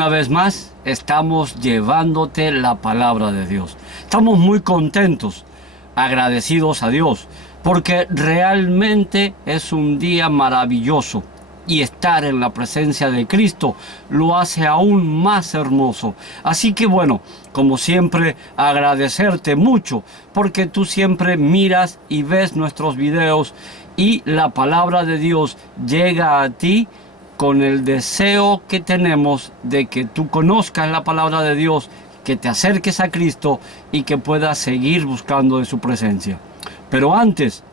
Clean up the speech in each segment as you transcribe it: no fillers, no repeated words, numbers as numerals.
Una vez más, estamos llevándote la palabra de Dios. Estamos muy contentos, agradecidos a Dios, porque realmente es un día maravilloso. Y estar en la presencia de Cristo lo hace aún más hermoso. Así que bueno, como siempre, agradecerte mucho, porque tú siempre miras y ves nuestros videos y la palabra de Dios llega a ti con el deseo que tenemos de que tú conozcas la palabra de Dios, que te acerques a Cristo y que puedas seguir buscando de su presencia. Pero antes,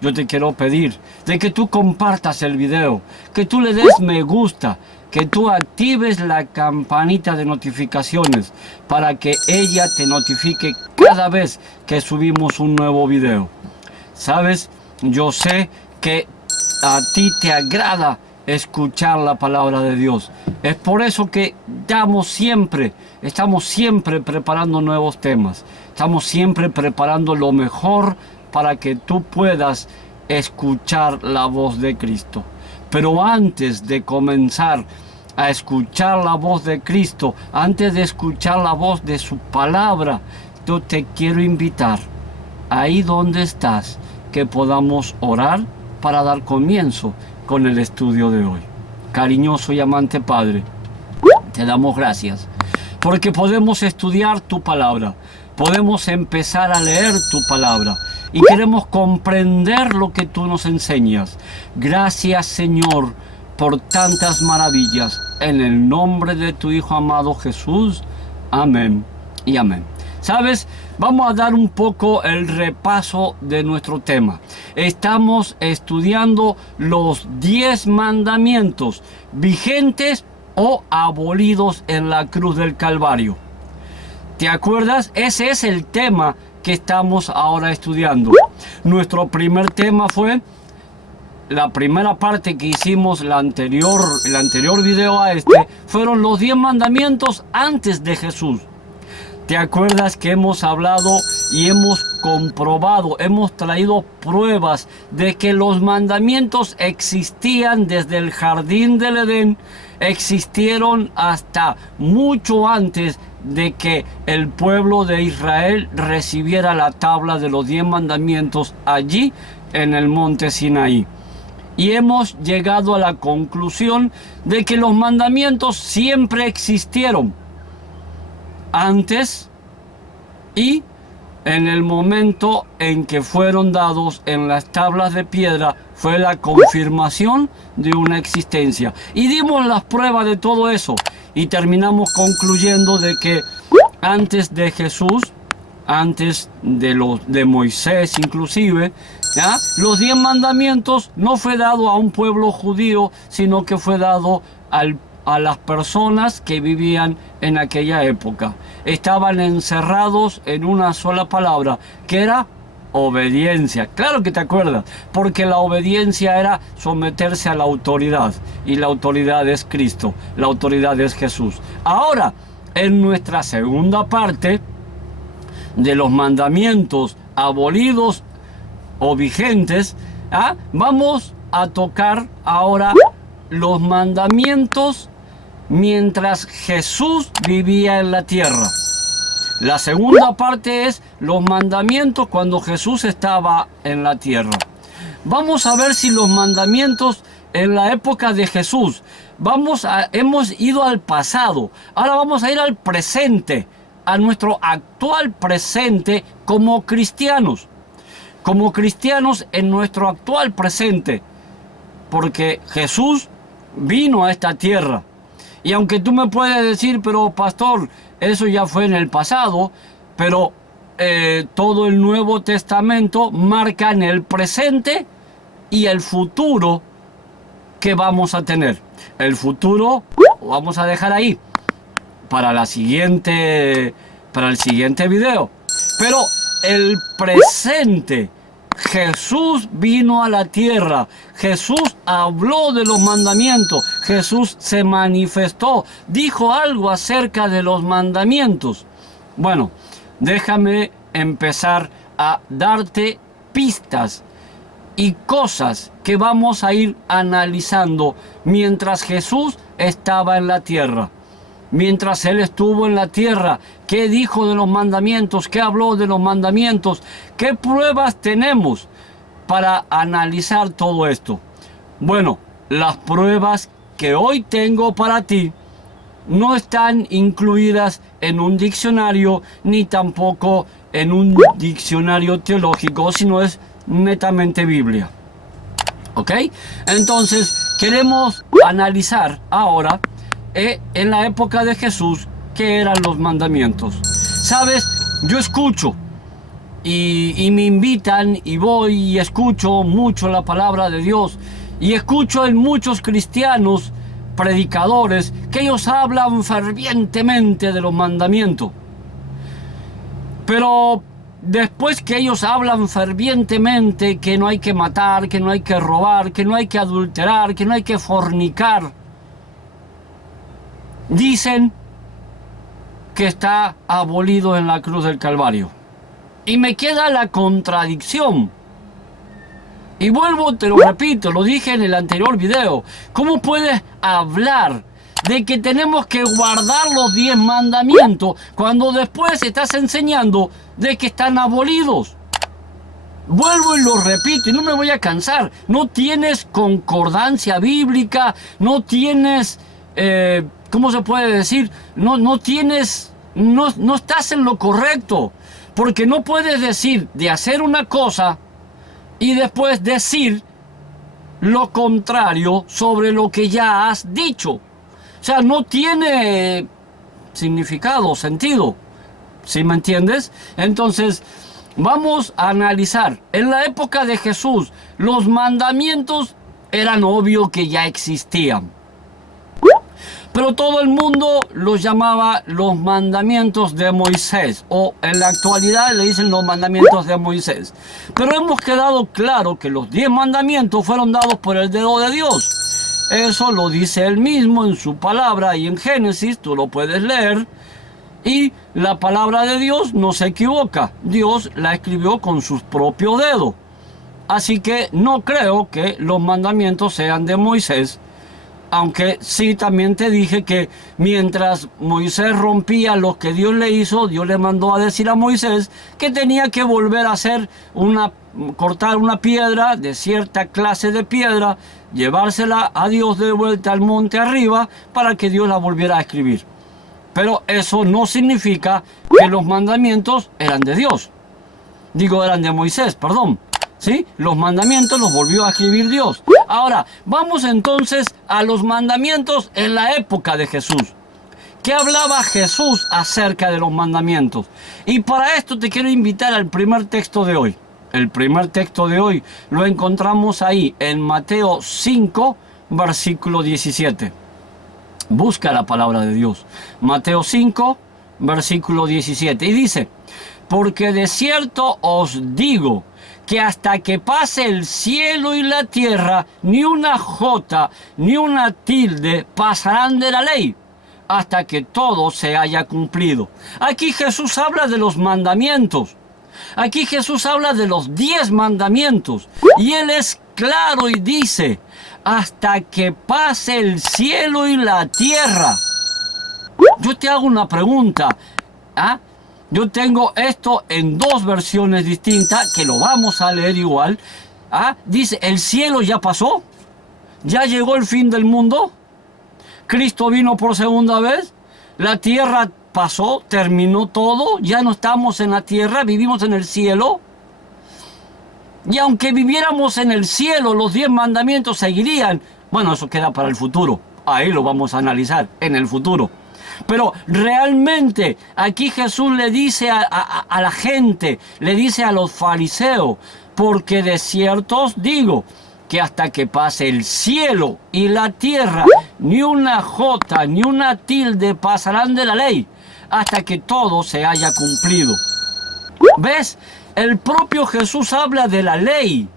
yo te quiero pedir de que tú compartas el video, que tú le des me gusta, que tú actives la campanita de notificaciones para que ella te notifique cada vez que subimos un nuevo video. ¿Sabes? Yo sé que a ti te agrada escuchar la palabra de Dios. Es por eso que estamos siempre preparando nuevos temas. Estamos siempre preparando lo mejor para que tú puedas escuchar la voz de Cristo. Pero antes de comenzar a escuchar la voz de Cristo, antes de escuchar la voz de su palabra, yo te quiero invitar, ahí donde estás, que podamos orar para dar comienzo con el estudio de hoy. Cariñoso y amante Padre, te damos gracias porque podemos estudiar tu palabra, podemos empezar a leer tu palabra y queremos comprender lo que tú nos enseñas. Gracias, Señor, por tantas maravillas. En el nombre de tu Hijo amado Jesús. Amén y amén. ¿Sabes? Vamos a dar un poco el repaso de nuestro tema. Estamos estudiando los 10 mandamientos vigentes o abolidos en la cruz del Calvario. ¿Te acuerdas? Ese es el tema que estamos ahora estudiando. Nuestro primer tema fue la primera parte que hicimos, el anterior video a este, fueron los 10 mandamientos antes de Jesús. ¿Te acuerdas que hemos hablado y hemos comprobado, hemos traído pruebas de que los mandamientos existían desde el jardín del Edén, existieron hasta mucho antes de que el pueblo de Israel recibiera la tabla de los 10 mandamientos allí en el monte Sinaí? Y hemos llegado a la conclusión de que los mandamientos siempre existieron antes y en el momento en que fueron dados en las tablas de piedra fue la confirmación de una existencia. Y dimos las pruebas de todo eso y terminamos concluyendo de que antes de Jesús, antes de Moisés inclusive, ¿ya? Los 10 mandamientos no fue dado a un pueblo judío, sino que fue dado a las personas que vivían en aquella época. Estaban encerrados en una sola palabra, que era obediencia. Claro que te acuerdas, porque la obediencia era someterse a la autoridad, y la autoridad es Cristo, la autoridad es Jesús. Ahora, en nuestra segunda parte de los mandamientos abolidos o vigentes, vamos a tocar ahora los mandamientos mientras Jesús vivía en la tierra. La segunda parte es los mandamientos cuando Jesús estaba en la tierra. Vamos a ver si los mandamientos en la época de Jesús, hemos ido al pasado, ahora vamos a ir al presente, a nuestro actual presente como cristianos en nuestro actual presente, porque Jesús vino a esta tierra. Y aunque tú me puedes decir, pero pastor, eso ya fue en el pasado, pero todo el Nuevo Testamento marca en el presente y el futuro que vamos a tener. El futuro lo vamos a dejar ahí para el siguiente video. Pero el presente, Jesús vino a la tierra, Jesús habló de los mandamientos, Jesús se manifestó, dijo algo acerca de los mandamientos. Bueno, déjame empezar a darte pistas y cosas que vamos a ir analizando mientras Jesús estaba en la tierra. mientras Él estuvo en la tierra? ¿Qué dijo de los mandamientos? ¿Qué habló de los mandamientos? ¿Qué pruebas tenemos para analizar todo esto? Bueno, las pruebas que hoy tengo para ti no están incluidas en un diccionario ni tampoco en un diccionario teológico, sino es netamente Biblia. ¿Ok? Entonces, queremos analizar ahora, en la época de Jesús, qué eran los mandamientos. ¿Sabes? Yo escucho y me invitan y voy y escucho mucho la palabra de Dios y escucho en muchos cristianos predicadores que ellos hablan fervientemente de los mandamientos. Pero después que ellos hablan fervientemente que no hay que matar, que no hay que robar, que no hay que adulterar, que no hay que fornicar, dicen que está abolido en la cruz del Calvario. Y me queda la contradicción. Y vuelvo, te lo repito, lo dije en el anterior video. ¿Cómo puedes hablar de que tenemos que guardar los 10 mandamientos cuando después estás enseñando de que están abolidos? Vuelvo y lo repito y no me voy a cansar. No tienes concordancia bíblica, no tienes, ¿cómo se puede decir? No estás en lo correcto. Porque no puedes decir de hacer una cosa y después decir lo contrario sobre lo que ya has dicho. O sea, no tiene significado, sentido. ¿Sí me entiendes? Entonces, vamos a analizar. En la época de Jesús, los mandamientos eran obvio que ya existían. Pero todo el mundo los llamaba los mandamientos de Moisés, o en la actualidad le dicen los mandamientos de Moisés. Pero hemos quedado claro que los 10 mandamientos fueron dados por el dedo de Dios. Eso lo dice él mismo en su palabra y en Génesis, tú lo puedes leer. Y la palabra de Dios no se equivoca. Dios la escribió con sus propios dedos. Así que no creo que los mandamientos sean de Moisés. Aunque sí también te dije que mientras Moisés rompía lo que Dios le hizo, Dios le mandó a decir a Moisés que tenía que volver a hacer cortar una piedra de cierta clase de piedra, llevársela a Dios de vuelta al monte arriba para que Dios la volviera a escribir. Pero eso no significa que los mandamientos eran de Dios. Eran de Moisés, perdón. ¿Sí? Los mandamientos los volvió a escribir Dios. Ahora, vamos entonces a los mandamientos en la época de Jesús. ¿Qué hablaba Jesús acerca de los mandamientos? Y para esto te quiero invitar al primer texto de hoy. El primer texto de hoy lo encontramos ahí en Mateo 5, versículo 17. Busca la palabra de Dios. Mateo 5, versículo 17. Y dice: porque de cierto os digo que hasta que pase el cielo y la tierra, ni una jota ni una tilde pasarán de la ley, hasta que todo se haya cumplido. Aquí Jesús habla de los mandamientos. Aquí Jesús habla de los 10 mandamientos. Y Él es claro y dice: hasta que pase el cielo y la tierra. Yo te hago una pregunta. Yo tengo esto en 2 versiones distintas, que lo vamos a leer igual. Dice: ¿el cielo ya pasó? ¿Ya llegó el fin del mundo? ¿Cristo vino por segunda vez? ¿La tierra pasó? ¿Terminó todo? ¿Ya no estamos en la tierra? ¿Vivimos en el cielo? Y aunque viviéramos en el cielo, los 10 mandamientos seguirían. Bueno, eso queda para el futuro. Ahí lo vamos a analizar, en el futuro. Pero realmente aquí Jesús le dice a la gente, le dice a los fariseos: porque de cierto os digo que hasta que pase el cielo y la tierra, ni una jota ni una tilde pasarán de la ley, hasta que todo se haya cumplido. ¿Ves? El propio Jesús habla de la ley.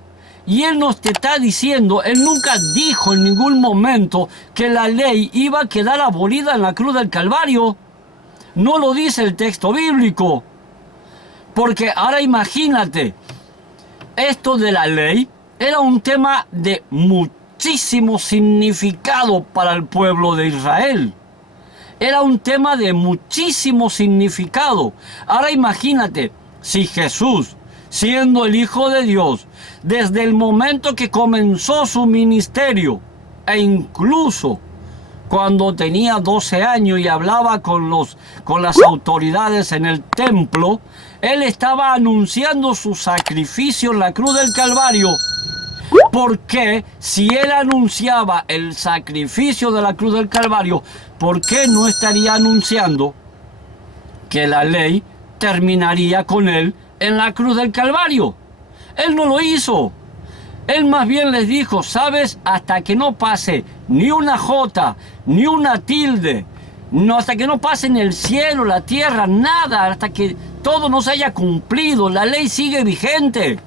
Y Él nos te está diciendo, Él nunca dijo en ningún momento que la ley iba a quedar abolida en la cruz del Calvario. No lo dice el texto bíblico. Porque ahora imagínate, esto de la ley era un tema de muchísimo significado para el pueblo de Israel. Era un tema de muchísimo significado. Ahora imagínate, si Jesús, siendo el Hijo de Dios, desde el momento que comenzó su ministerio, e incluso cuando tenía 12 años y hablaba con las autoridades en el templo, él estaba anunciando su sacrificio en la cruz del Calvario. Porque si él anunciaba el sacrificio de la cruz del Calvario, ¿por qué no estaría anunciando que la ley terminaría con él en la cruz del Calvario? Él no lo hizo. Él más bien les dijo, ¿sabes? Hasta que no pase ni una jota, ni una tilde, no, hasta que no pase en el cielo, la tierra, nada, hasta que todo no se haya cumplido, la ley sigue vigente.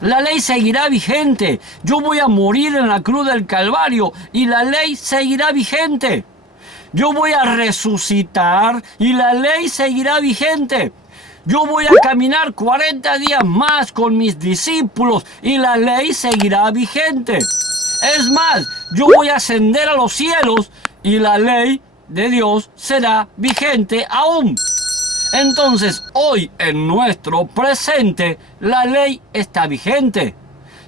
La ley seguirá vigente. Yo voy a morir en la cruz del Calvario y la ley seguirá vigente. Yo voy a resucitar y la ley seguirá vigente. Yo voy a caminar 40 días más con mis discípulos y la ley seguirá vigente. Es más, yo voy a ascender a los cielos y la ley de Dios será vigente aún. Entonces, hoy en nuestro presente, la ley está vigente.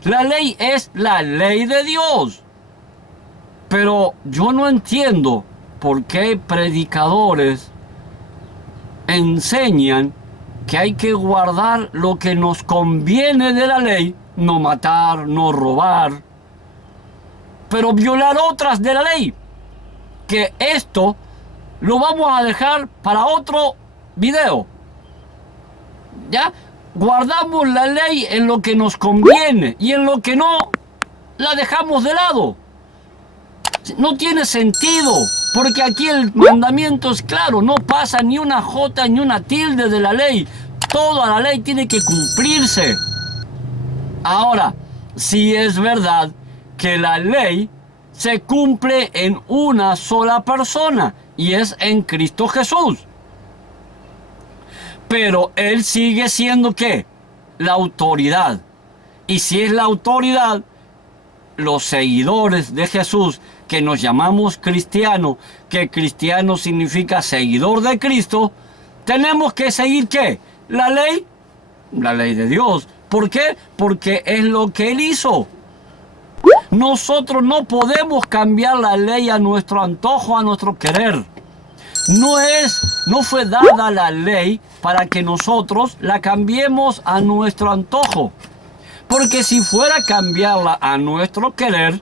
La ley es la ley de Dios. Pero yo no entiendo por qué predicadores enseñan que hay que guardar lo que nos conviene de la ley, no matar, no robar, pero violar otras de la ley. Que esto lo vamos a dejar para otro video. ¿Ya? Guardamos la ley en lo que nos conviene y en lo que no, la dejamos de lado. No tiene sentido, porque aquí el mandamiento es claro, no pasa ni una jota ni una tilde de la ley. Toda la ley tiene que cumplirse. Ahora, si es verdad que la ley se cumple en una sola persona, y es en Cristo Jesús. Pero Él sigue siendo, ¿qué? La autoridad. Y si es la autoridad, los seguidores de Jesús, que nos llamamos cristianos, que cristiano significa seguidor de Cristo, tenemos que seguir, ¿qué? La ley de Dios. ¿Por qué? Porque es lo que Él hizo. Nosotros no podemos cambiar la ley a nuestro antojo, a nuestro querer. No fue dada la ley para que nosotros la cambiemos a nuestro antojo. Porque si fuera a cambiarla a nuestro querer,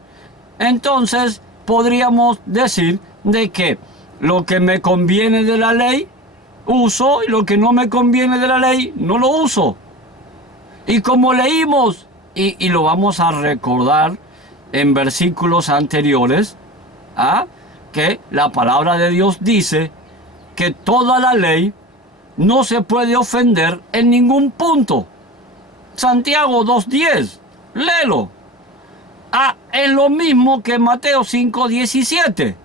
entonces podríamos decir de que lo que me conviene de la ley, uso, y lo que no me conviene de la ley, no lo uso. Y como leímos, y lo vamos a recordar en versículos anteriores, que la palabra de Dios dice que toda la ley no se puede ofender en ningún punto. Santiago 2:10, léelo. Es lo mismo que Mateo 5:17.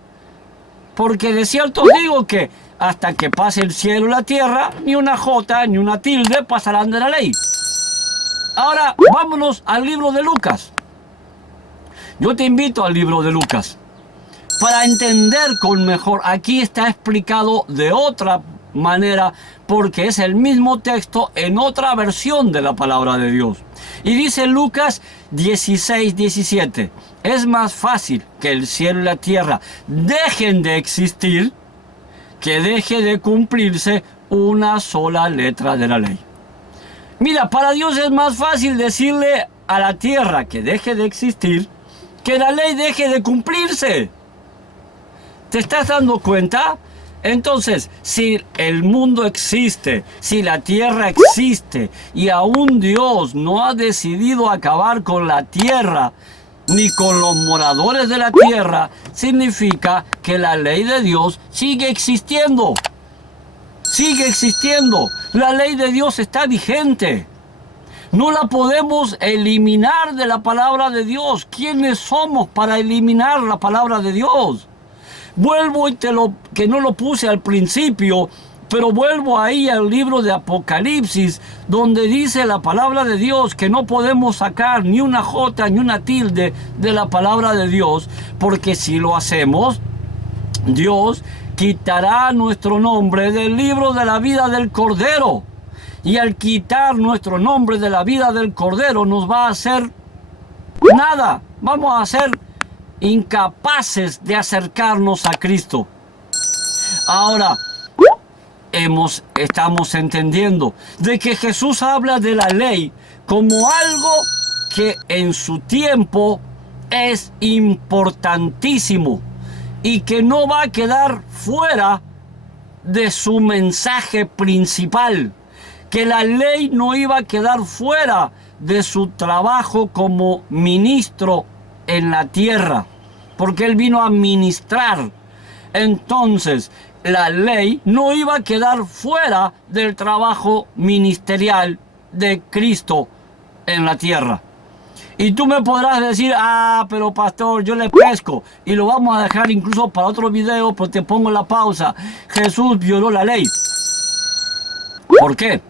Porque de cierto os digo que hasta que pase el cielo y la tierra, ni una jota ni una tilde pasarán de la ley. Ahora vámonos al libro de Lucas. Yo te invito al libro de Lucas para entender con mejor. Aquí está explicado de otra manera porque es el mismo texto en otra versión de la palabra de Dios. Y dice Lucas 16:17. Es más fácil que el cielo y la tierra dejen de existir que deje de cumplirse una sola letra de la ley. Mira, para Dios es más fácil decirle a la tierra que deje de existir que la ley deje de cumplirse. ¿Te estás dando cuenta? Entonces, si el mundo existe, si la tierra existe y aún Dios no ha decidido acabar con la tierra ni con los moradores de la tierra, significa que la ley de Dios sigue existiendo. Sigue existiendo. La ley de Dios está vigente. No la podemos eliminar de la palabra de Dios. ¿Quiénes somos para eliminar la palabra de Dios? Vuelvo que no lo puse al principio, pero vuelvo ahí al libro de Apocalipsis, donde dice la palabra de Dios que no podemos sacar ni una jota ni una tilde de la palabra de Dios, porque si lo hacemos, Dios quitará nuestro nombre del libro de la vida del Cordero. Y al quitar nuestro nombre de la vida del Cordero nos va a hacer nada. Vamos a ser incapaces de acercarnos a Cristo. Ahora, estamos entendiendo de que Jesús habla de la ley como algo que en su tiempo es importantísimo y que no va a quedar fuera de su mensaje principal, que la ley no iba a quedar fuera de su trabajo como ministro en la tierra, porque él vino a ministrar. Entonces, la ley no iba a quedar fuera del trabajo ministerial de Cristo en la tierra. Y tú me podrás decir, pero pastor, yo le pesco, y lo vamos a dejar incluso para otro video, pero te pongo la pausa. Jesús violó la ley. ¿Por qué?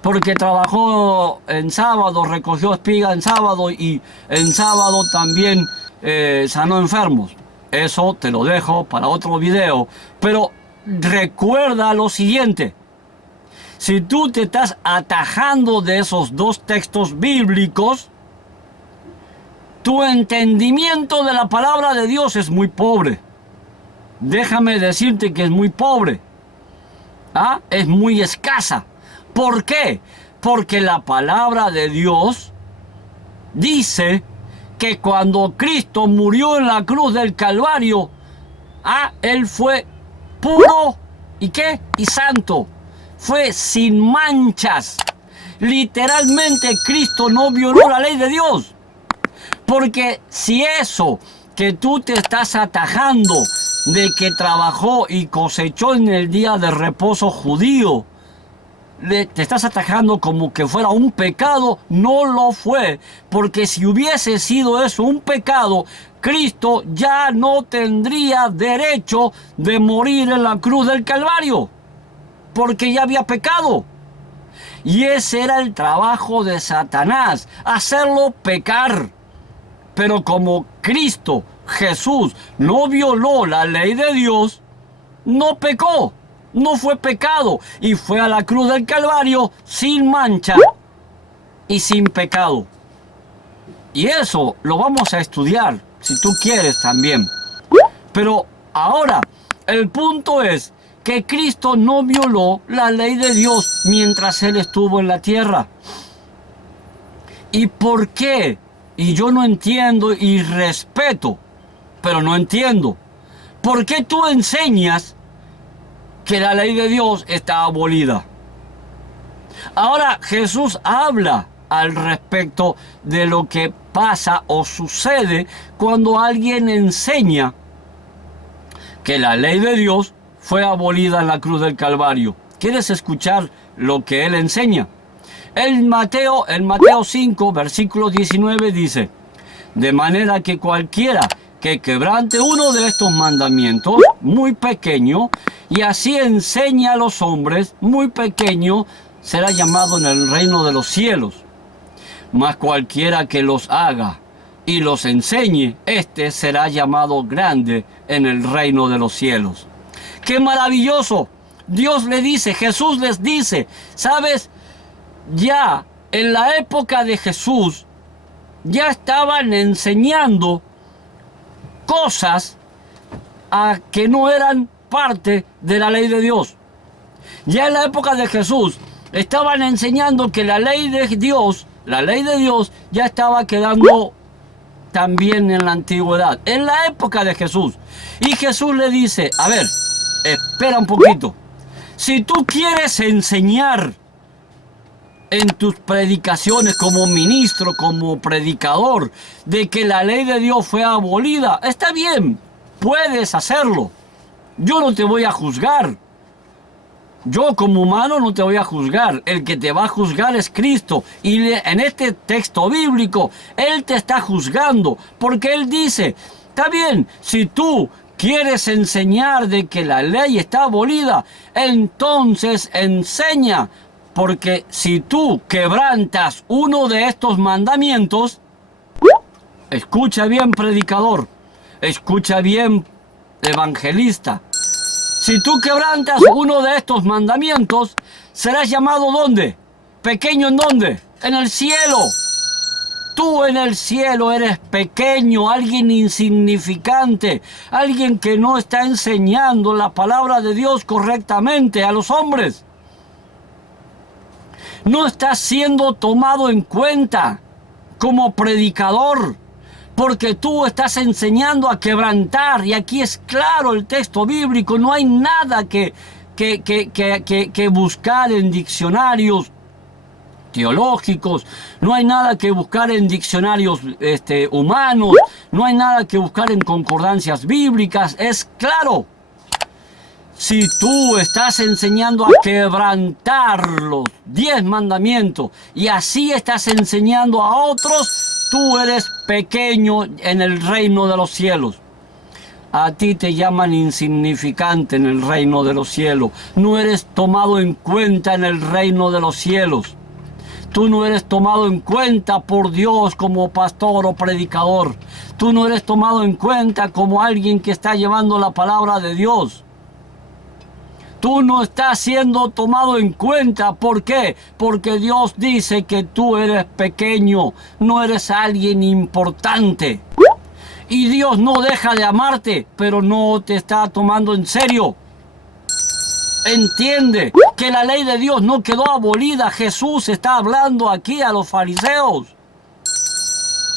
Porque trabajó en sábado, recogió espiga en sábado y en sábado también sanó enfermos. Eso te lo dejo para otro video. Pero recuerda lo siguiente. Si tú te estás atajando de esos dos textos bíblicos, tu entendimiento de la palabra de Dios es muy pobre. Déjame decirte que es muy pobre. Es muy escasa. ¿Por qué? Porque la palabra de Dios dice que cuando Cristo murió en la cruz del Calvario, Él fue puro, ¿y qué? Y santo. Fue sin manchas. Literalmente Cristo no violó la ley de Dios. Porque si eso que tú te estás atajando de que trabajó y cosechó en el día de reposo judío, te estás atajando como que fuera un pecado, no lo fue. Porque si hubiese sido eso un pecado, Cristo ya no tendría derecho de morir en la cruz del Calvario, porque ya había pecado. Y ese era el trabajo de Satanás, hacerlo pecar. Pero como Cristo, Jesús, no violó la ley de Dios, no pecó, no fue pecado, y fue a la cruz del Calvario sin mancha y sin pecado. Y eso lo vamos a estudiar, si tú quieres también. Pero ahora, el punto es que Cristo no violó la ley de Dios mientras Él estuvo en la tierra. ¿Y por qué? Y yo no entiendo y respeto, pero no entiendo. ¿Por qué tú enseñas que la ley de Dios está abolida? Ahora Jesús habla al respecto de lo que pasa o sucede cuando alguien enseña que la ley de Dios fue abolida en la cruz del Calvario. ¿Quieres escuchar lo que él enseña? En Mateo 5, versículo 19 dice: de manera que cualquiera que quebrante uno de estos mandamientos, muy pequeño, y así enseña a los hombres, muy pequeño, será llamado en el reino de los cielos. Mas cualquiera que los haga y los enseñe, este será llamado grande en el reino de los cielos. ¡Qué maravilloso! Dios le dice, Jesús les dice, ¿sabes? Ya en la época de Jesús, ya estaban enseñando cosas que no eran parte de la ley de Dios. Ya en la época de Jesús, estaban enseñando que la ley de Dios ya estaba quedando también en la antigüedad, en la época de Jesús. Y Jesús le dice, a ver, espera un poquito. Si tú quieres enseñar en tus predicaciones como ministro, como predicador, de que la ley de Dios fue abolida, está bien, puedes hacerlo. Yo no te voy a juzgar. Yo como humano no te voy a juzgar. El que te va a juzgar es Cristo. Y en este texto bíblico, Él te está juzgando. Porque Él dice, está bien, si tú quieres enseñar de que la ley está abolida, entonces enseña. Porque si tú quebrantas uno de estos mandamientos, escucha bien, predicador, escucha bien, evangelista. Si tú quebrantas uno de estos mandamientos, serás llamado ¿dónde? ¿Pequeño en dónde? En el cielo. Tú en el cielo eres pequeño, alguien insignificante, alguien que no está enseñando la palabra de Dios correctamente a los hombres. No estás siendo tomado en cuenta como predicador, porque tú estás enseñando a quebrantar, y aquí es claro el texto bíblico, no hay nada que buscar en diccionarios teológicos, no hay nada que buscar en diccionarios humanos, no hay nada que buscar en concordancias bíblicas, es claro. Si tú estás enseñando a quebrantar los 10 mandamientos y así estás enseñando a otros, tú eres pequeño en el reino de los cielos. A ti te llaman insignificante en el reino de los cielos. No eres tomado en cuenta en el reino de los cielos. Tú no eres tomado en cuenta por Dios como pastor o predicador. Tú no eres tomado en cuenta como alguien que está llevando la palabra de Dios. Tú no estás siendo tomado en cuenta. ¿Por qué? Porque Dios dice que tú eres pequeño, no eres alguien importante. Y Dios no deja de amarte, pero no te está tomando en serio. Entiende que la ley de Dios no quedó abolida. Jesús está hablando aquí a los fariseos,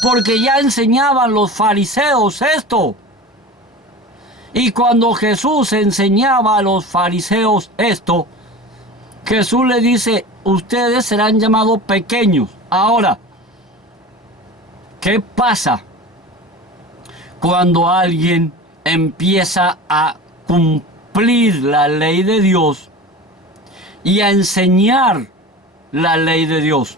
porque ya enseñaban los fariseos esto. Y cuando Jesús enseñaba a los fariseos esto, Jesús le dice, ustedes serán llamados pequeños. Ahora, ¿qué pasa cuando alguien empieza a cumplir la ley de Dios y a enseñar la ley de Dios?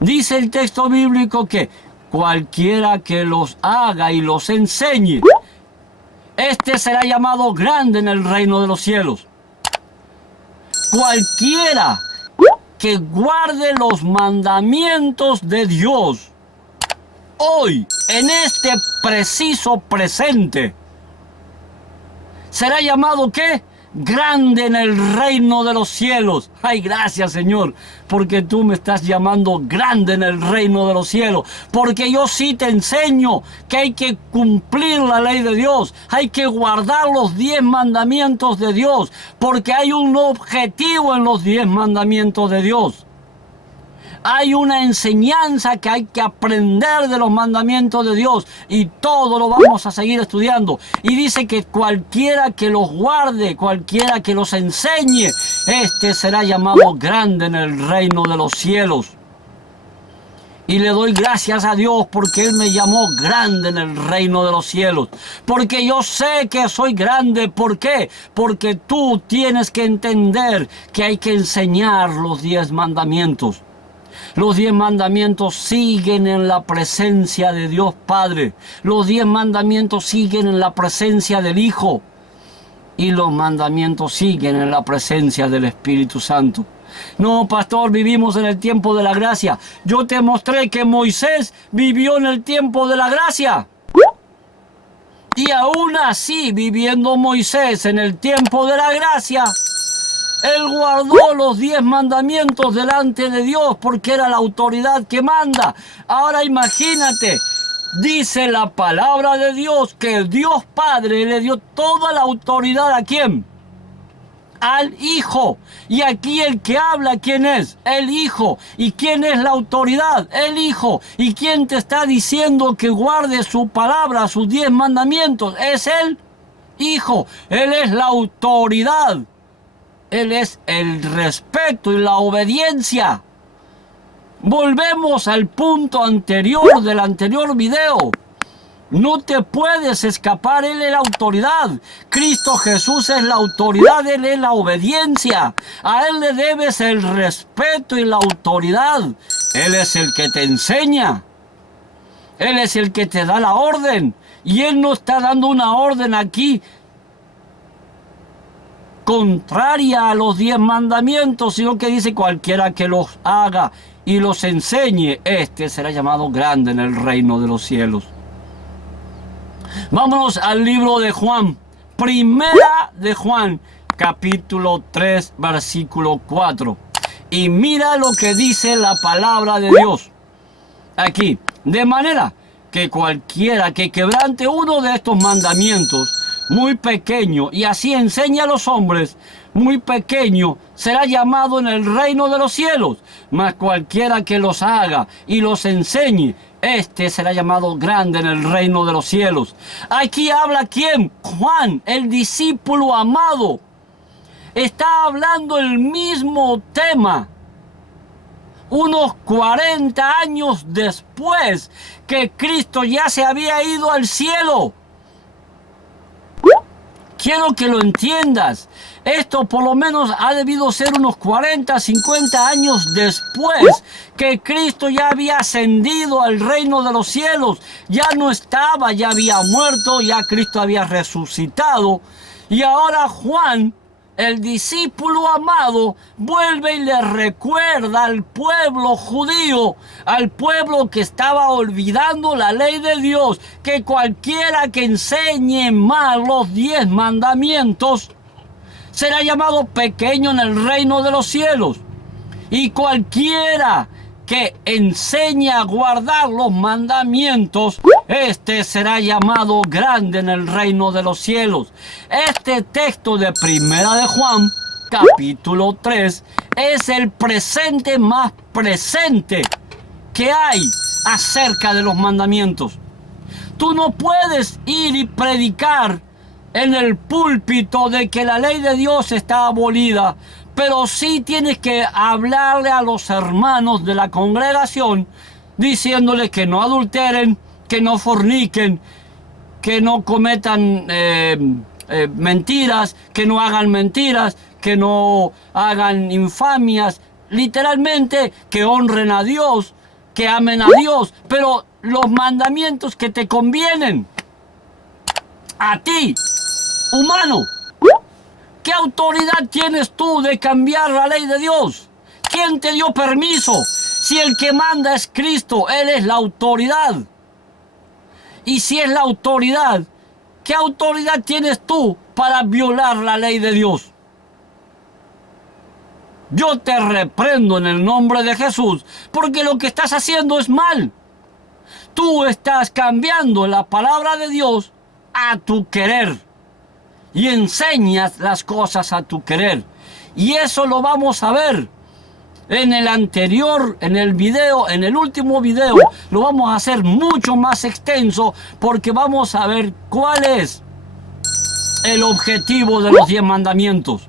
Dice el texto bíblico que cualquiera que los haga y los enseñe, este será llamado grande en el reino de los cielos. Cualquiera que guarde los mandamientos de Dios hoy, en este preciso presente, será llamado ¿qué? Grande en el reino de los cielos. Ay, gracias, Señor, porque tú me estás llamando grande en el reino de los cielos. Porque yo sí te enseño que hay que cumplir la ley de Dios. Hay que guardar los 10 mandamientos de Dios. Porque hay un objetivo en los 10 mandamientos de Dios. Hay una enseñanza que hay que aprender de los mandamientos de Dios, y todo lo vamos a seguir estudiando. Y dice que cualquiera que los guarde, cualquiera que los enseñe, este será llamado grande en el reino de los cielos. Y le doy gracias a Dios porque Él me llamó grande en el reino de los cielos. Porque yo sé que soy grande. ¿Por qué? Porque tú tienes que entender que hay que enseñar los 10 mandamientos. Los 10 mandamientos siguen en la presencia de Dios Padre. Los 10 mandamientos siguen en la presencia del Hijo. Y los mandamientos siguen en la presencia del Espíritu Santo. No, pastor, vivimos en el tiempo de la gracia. Yo te mostré que Moisés vivió en el tiempo de la gracia. Y aún así, viviendo Moisés en el tiempo de la gracia, él guardó los 10 mandamientos delante de Dios porque era la autoridad que manda. Ahora imagínate, dice la palabra de Dios que Dios Padre le dio toda la autoridad ¿a quién? Al Hijo. Y aquí el que habla, ¿quién es? El Hijo. ¿Y quién es la autoridad? El Hijo. ¿Y quién te está diciendo que guarde su palabra, sus 10 mandamientos? Es el Hijo. Él es la autoridad. Él es el respeto y la obediencia. Volvemos al punto anterior del anterior video. No te puedes escapar, Él es la autoridad. Cristo Jesús es la autoridad, Él es la obediencia. A Él le debes el respeto y la autoridad. Él es el que te enseña. Él es el que te da la orden. Y Él no está dando una orden aquí contraria a los 10 mandamientos, sino que dice cualquiera que los haga y los enseñe, este será llamado grande en el reino de los cielos. Vámonos al libro de Juan, Primera de Juan, capítulo 3, versículo 4. Y mira lo que dice la palabra de Dios aquí. De manera que cualquiera que quebrante uno de estos mandamientos, muy pequeño, y así enseña a los hombres, muy pequeño, será llamado en el reino de los cielos. Mas cualquiera que los haga y los enseñe, este será llamado grande en el reino de los cielos. Aquí habla ¿quién? Juan, el discípulo amado. Está hablando el mismo tema. Unos 40 años después que Cristo ya se había ido al cielo. Quiero que lo entiendas. Esto por lo menos ha debido ser unos 40, 50 años después que Cristo ya había ascendido al reino de los cielos. Ya no estaba, ya había muerto, ya Cristo había resucitado. Y ahora Juan, el discípulo amado, vuelve y le recuerda al pueblo judío, al pueblo que estaba olvidando la ley de Dios, que cualquiera que enseñe mal los 10 mandamientos será llamado pequeño en el reino de los cielos. Y cualquiera que enseñe a guardar los mandamientos, este será llamado grande en el reino de los cielos. Este texto de Primera de Juan, capítulo 3, es el presente más presente que hay acerca de los mandamientos. Tú no puedes ir y predicar en el púlpito de que la ley de Dios está abolida, pero sí tienes que hablarle a los hermanos de la congregación diciéndoles que no adulteren, que no forniquen, que no cometan mentiras, que no hagan mentiras, que no hagan infamias, literalmente que honren a Dios, que amen a Dios, pero los mandamientos que te convienen a ti, humano. ¿Qué autoridad tienes tú de cambiar la ley de Dios? ¿Quién te dio permiso? Si el que manda es Cristo, Él es la autoridad. Y si es la autoridad, ¿qué autoridad tienes tú para violar la ley de Dios? Yo te reprendo en el nombre de Jesús, porque lo que estás haciendo es mal. Tú estás cambiando la palabra de Dios a tu querer. Y enseñas las cosas a tu querer. Y eso lo vamos a ver en el anterior, en el video, en el último video. Lo vamos a hacer mucho más extenso porque vamos a ver cuál es el objetivo de los 10 mandamientos.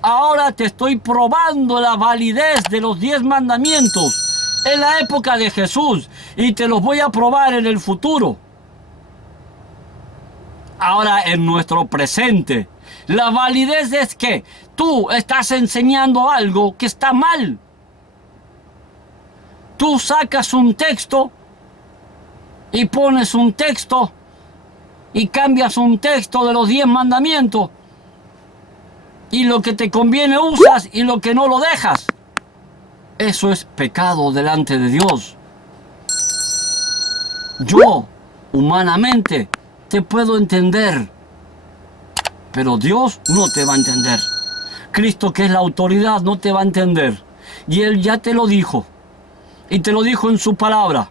Ahora te estoy probando la validez de los 10 mandamientos en la época de Jesús y te los voy a probar en el futuro. Ahora en nuestro presente, la validez es que tú estás enseñando algo que está mal. Tú sacas un texto y pones un texto y cambias un texto de los 10 mandamientos y lo que te conviene usas y lo que no lo dejas. Eso es pecado delante de Dios. Yo, humanamente, te puedo entender, pero Dios no te va a entender. Cristo, que es la autoridad, no te va a entender. Y Él ya te lo dijo, y te lo dijo en su palabra.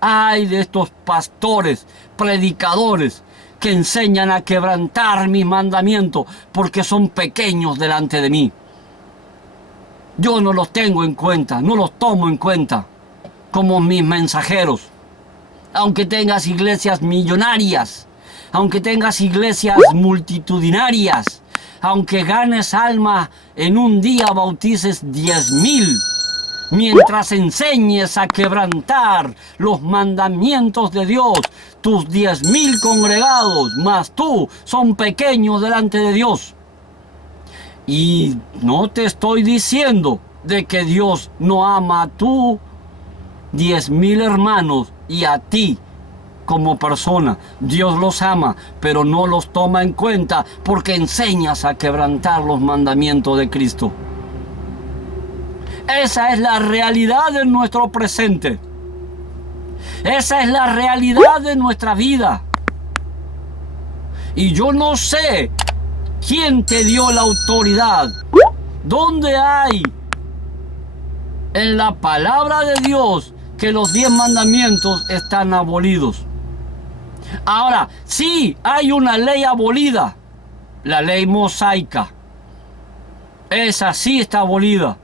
Ay de estos pastores, predicadores, que enseñan a quebrantar mis mandamientos, porque son pequeños delante de mí. Yo no los tengo en cuenta, no los tomo en cuenta como mis mensajeros. Aunque tengas iglesias millonarias, aunque tengas iglesias multitudinarias, aunque ganes alma en un día, bautices 10,000, mientras enseñes a quebrantar los mandamientos de Dios, tus 10,000 congregados, más tú, son pequeños delante de Dios. Y no te estoy diciendo de que Dios no ama a tú 10,000 hermanos y a ti como persona. Dios los ama, pero no los toma en cuenta porque enseñas a quebrantar los mandamientos de Cristo. Esa es la realidad de nuestro presente. Esa es la realidad de nuestra vida. Y yo no sé quién te dio la autoridad. ¿Dónde hay en la palabra de Dios que los 10 mandamientos están abolidos? Ahora, sí hay una ley abolida, la ley mosaica. Esa sí está abolida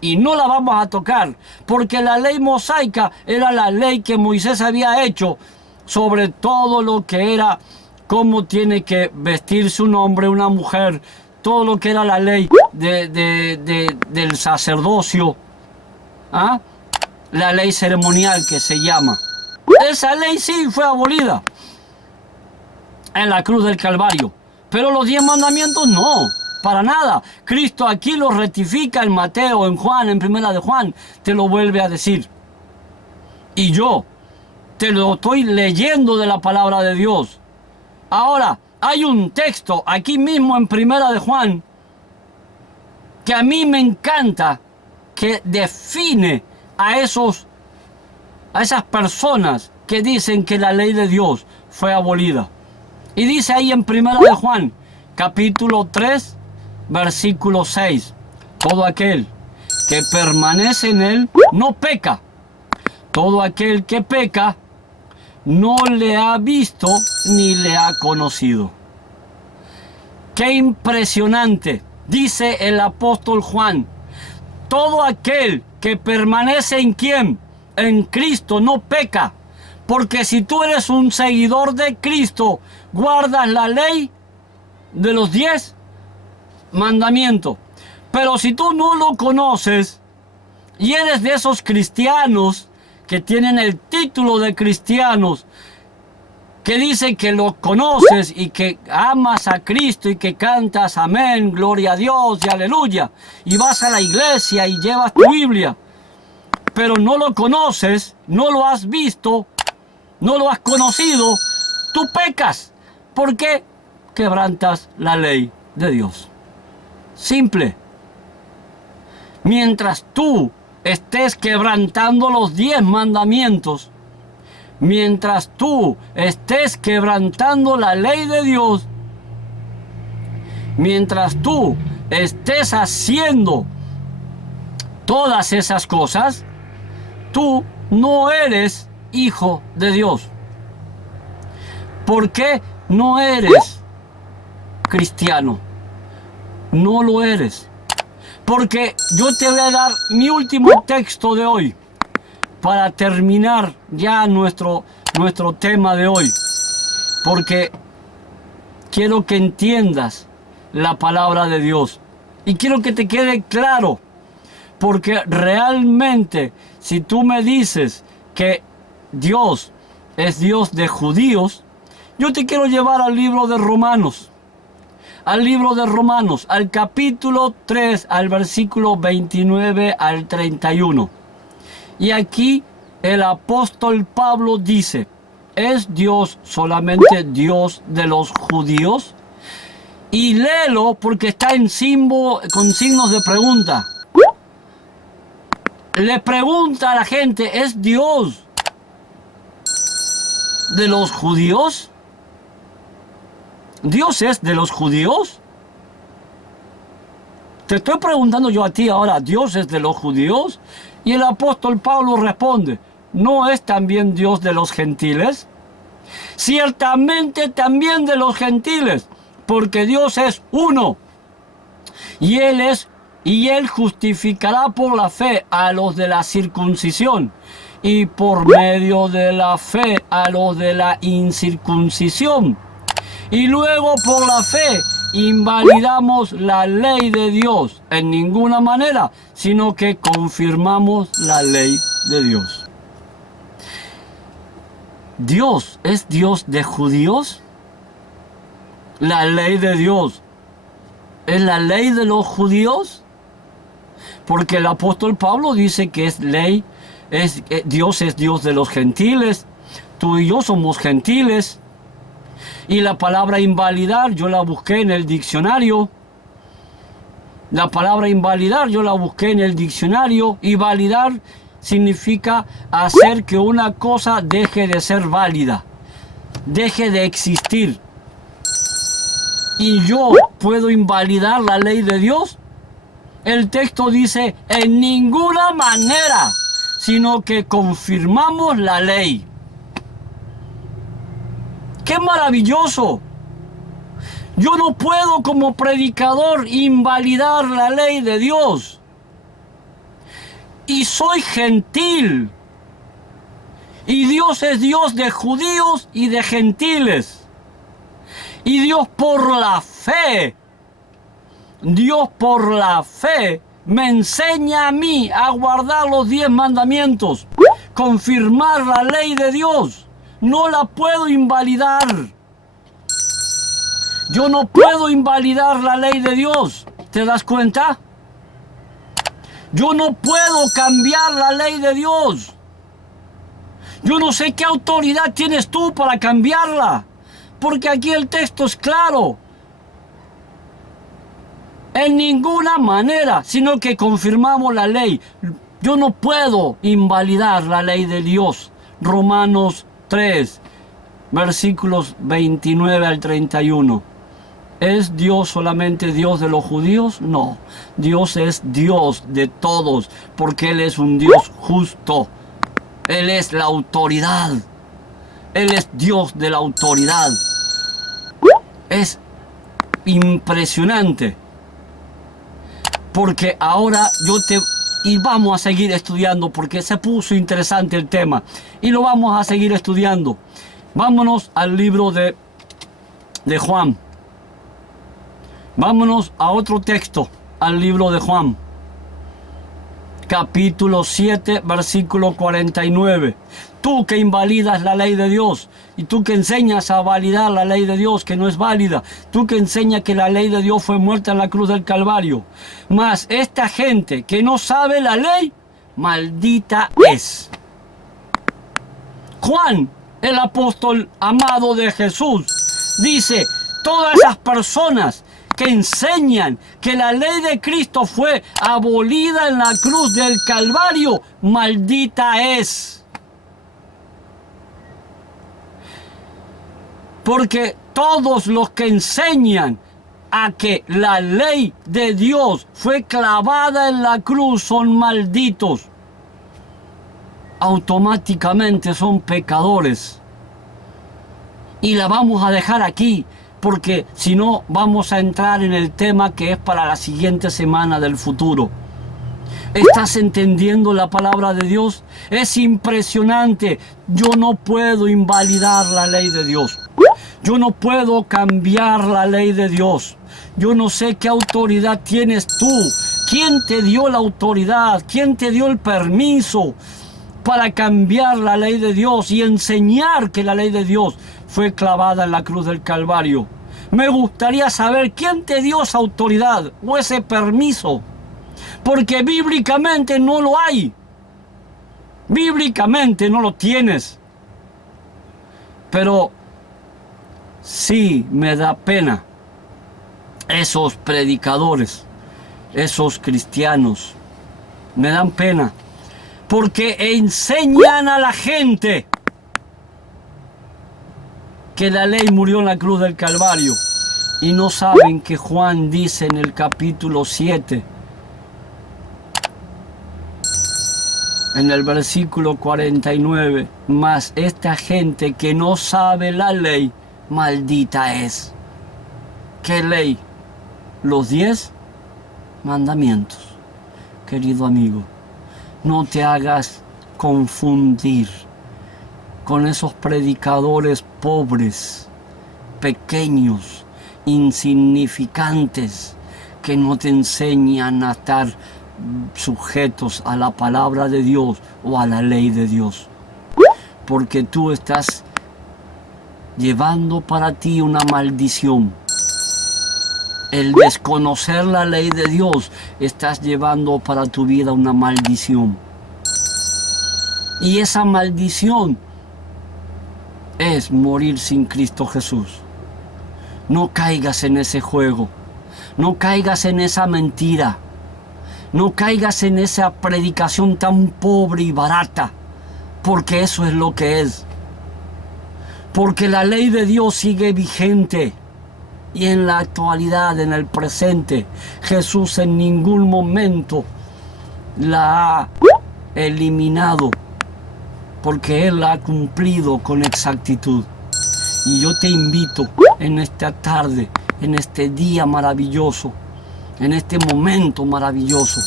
y no la vamos a tocar, porque la ley mosaica era la ley que Moisés había hecho sobre todo lo que era, cómo tiene que vestirse un hombre, una mujer, todo lo que era la ley del sacerdocio, ¿ah? La ley ceremonial que se llama. Esa ley sí fue abolida en la cruz del Calvario, pero los 10 mandamientos no, para nada. Cristo aquí lo rectifica en Mateo, en Juan, en Primera de Juan, te lo vuelve a decir. Y yo te lo estoy leyendo de la palabra de Dios. Ahora, hay un texto aquí mismo en Primera de Juan que a mí me encanta, que define a esas personas que dicen que la ley de Dios fue abolida. Y dice ahí en Primera de Juan, capítulo 3, versículo 6, todo aquel que permanece en él no peca. Todo aquel que peca no le ha visto ni le ha conocido. ¡Qué impresionante! Dice el apóstol Juan, todo aquel que permanece en ¿quién? En Cristo no peca. Porque si tú eres un seguidor de Cristo, guardas la ley de los 10 mandamientos. Pero si tú no lo conoces y eres de esos cristianos que tienen el título de cristianos, que dicen que lo conoces y que amas a Cristo y que cantas amén, gloria a Dios y aleluya, y vas a la iglesia y llevas tu Biblia, pero no lo conoces, no lo has visto, no lo has conocido, tú pecas, porque quebrantas la ley de Dios. Simple. Mientras tú estés quebrantando los 10 mandamientos, mientras tú estés quebrantando la ley de Dios, mientras tú estés haciendo todas esas cosas, tú no eres hijo de Dios. ¿Por qué no eres cristiano? No lo eres. Porque yo te voy a dar mi último texto de hoy para terminar ya nuestro tema de hoy. Porque quiero que entiendas la palabra de Dios. Y quiero que te quede claro. Porque realmente, si tú me dices que Dios es Dios de judíos, yo te quiero llevar al libro de Romanos. Al libro de Romanos, al capítulo 3, al versículo 29 al 31. Y aquí el apóstol Pablo dice, ¿es Dios solamente Dios de los judíos? Y léelo porque está con signos de pregunta. Le pregunta a la gente, ¿es Dios de los judíos? ¿Dios es de los judíos? Te estoy preguntando yo a ti ahora, ¿Dios es de los judíos? Y el apóstol Pablo responde, ¿no es también Dios de los gentiles? Ciertamente también de los gentiles, porque Dios es uno. Y Él justificará por la fe a los de la circuncisión y por medio de la fe a los de la incircuncisión. Y luego por la fe invalidamos la ley de Dios en ninguna manera, sino que confirmamos la ley de Dios. ¿Dios es Dios de judíos? ¿La ley de Dios es la ley de los judíos? Porque el apóstol Pablo dice que Dios es Dios de los gentiles. Tú y yo somos gentiles. Y la palabra invalidar yo la busqué en el diccionario. La palabra invalidar yo la busqué en el diccionario. Y validar significa hacer que una cosa deje de ser válida, deje de existir. ¿Y yo puedo invalidar la ley de Dios? El texto dice, en ninguna manera, sino que confirmamos la ley. ¡Qué maravilloso! Yo no puedo como predicador invalidar la ley de Dios. Y soy gentil. Y Dios es Dios de judíos y de gentiles. Y Dios por la fe me enseña a mí a guardar los 10 mandamientos, confirmar la ley de Dios. No la puedo invalidar. Yo no puedo invalidar la ley de Dios. ¿Te das cuenta? Yo no puedo cambiar la ley de Dios. Yo no sé qué autoridad tienes tú para cambiarla, porque aquí el texto es claro. En ninguna manera, sino que confirmamos la ley. Yo no puedo invalidar la ley de Dios. Romanos 3, versículos 29 al 31. ¿Es Dios solamente Dios de los judíos? No. Dios es Dios de todos, porque Él es un Dios justo. Él es la autoridad. Él es Dios de la autoridad. Es impresionante. Porque ahora y vamos a seguir estudiando, porque se puso interesante el tema. Y lo vamos a seguir estudiando. Vámonos al libro de Juan. Vámonos a otro texto, al libro de Juan. Capítulo 7, versículo 49. Tú que invalidas la ley de Dios, y tú que enseñas a validar la ley de Dios que no es válida, tú que enseñas que la ley de Dios fue muerta en la cruz del Calvario. Mas esta gente que no sabe la ley, maldita es. Juan, el apóstol amado de Jesús, dice, todas esas personas que enseñan que la ley de Cristo fue abolida en la cruz del Calvario, maldita es. Porque todos los que enseñan a que la ley de Dios fue clavada en la cruz son malditos. Automáticamente son pecadores. Y la vamos a dejar aquí, porque si no vamos a entrar en el tema que es para la siguiente semana del futuro. ¿Estás entendiendo la palabra de Dios? Es impresionante. Yo no puedo invalidar la ley de Dios. Yo no puedo cambiar la ley de Dios. Yo no sé qué autoridad tienes tú. ¿Quién te dio la autoridad? ¿Quién te dio el permiso para cambiar la ley de Dios y enseñar que la ley de Dios fue clavada en la cruz del Calvario? Me gustaría saber quién te dio esa autoridad o ese permiso, porque bíblicamente no lo hay. Bíblicamente no lo tienes. Pero sí me da pena esos predicadores, esos cristianos. Me dan pena porque enseñan a la gente que la ley murió en la cruz del Calvario y no saben que Juan dice en el capítulo 7, en el versículo 49, mas esta gente que no sabe la ley, maldita es. ¿Qué ley? Los 10 mandamientos. Querido amigo, no te hagas confundir con esos predicadores pobres, pequeños, insignificantes, que no te enseñan a estar sujetos a la palabra de Dios o a la ley de Dios. Porque tú estás llevando para ti una maldición. El desconocer la ley de Dios, estás llevando para tu vida una maldición. Y esa maldición es morir sin Cristo Jesús. No caigas en ese juego. No caigas en esa mentira. No caigas en esa predicación tan pobre y barata. Porque eso es lo que es. Porque la ley de Dios sigue vigente. y en la actualidad, en el presente. Jesús en ningún momento la ha eliminado, porque Él la ha cumplido con exactitud. Y yo te invito en esta tarde, en este día maravilloso, en este momento maravilloso,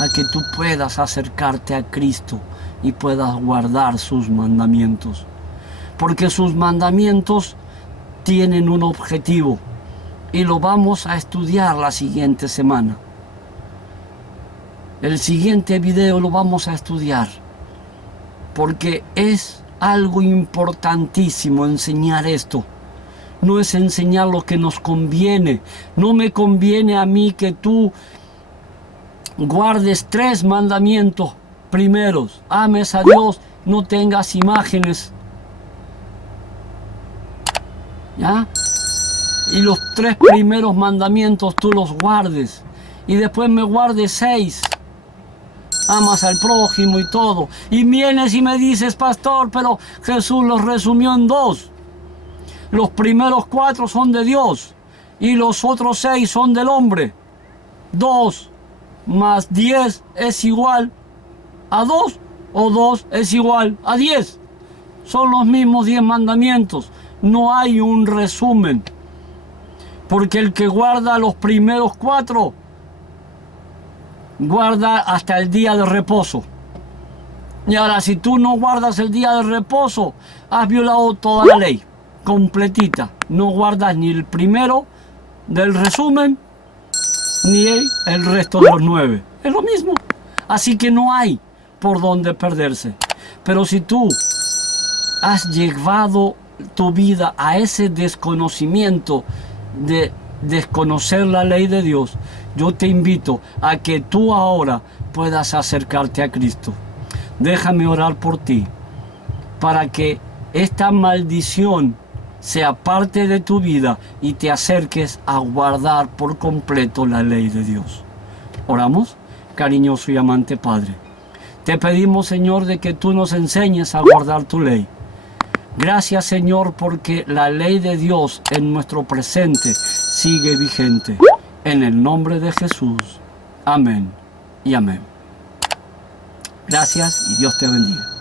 a que tú puedas acercarte a Cristo y puedas guardar sus mandamientos. Porque sus mandamientos tienen un objetivo y lo vamos a estudiar la siguiente semana. El siguiente video lo vamos a estudiar porque es algo importantísimo enseñar esto. No es enseñar lo que nos conviene. No me conviene a mí que tú guardes 3 mandamientos primeros. Ames a Dios, no tengas imágenes. ¿Ya? Y los 3 primeros mandamientos tú los guardes. Y después me guardes 6. Amas al prójimo y todo. Y vienes y me dices, pastor, pero Jesús los resumió en 2. Los primeros 4 son de Dios y los otros 6 son del hombre. 2 más 10 es igual a 2, o 2 es igual a 10. Son los mismos 10 mandamientos. No hay un resumen. Porque el que guarda los primeros 4 guarda hasta el día de reposo. Y ahora, si tú no guardas el día de reposo, has violado toda la ley completita. No guardas ni el primero del resumen ni el resto de los 9. Es lo mismo. Así que no hay por dónde perderse. Pero si tú has llevado tu vida a ese desconocimiento de desconocer la ley de Dios, yo te invito a que tú ahora puedas acercarte a Cristo. Déjame orar por ti para que esta maldición sea parte de tu vida y te acerques a guardar por completo la ley de Dios. Oramos. Cariñoso y amante Padre, te pedimos, Señor, de que tú nos enseñes a guardar tu ley. Gracias, Señor, porque la ley de Dios en nuestro presente sigue vigente. En el nombre de Jesús. Amén y amén. Gracias y Dios te bendiga.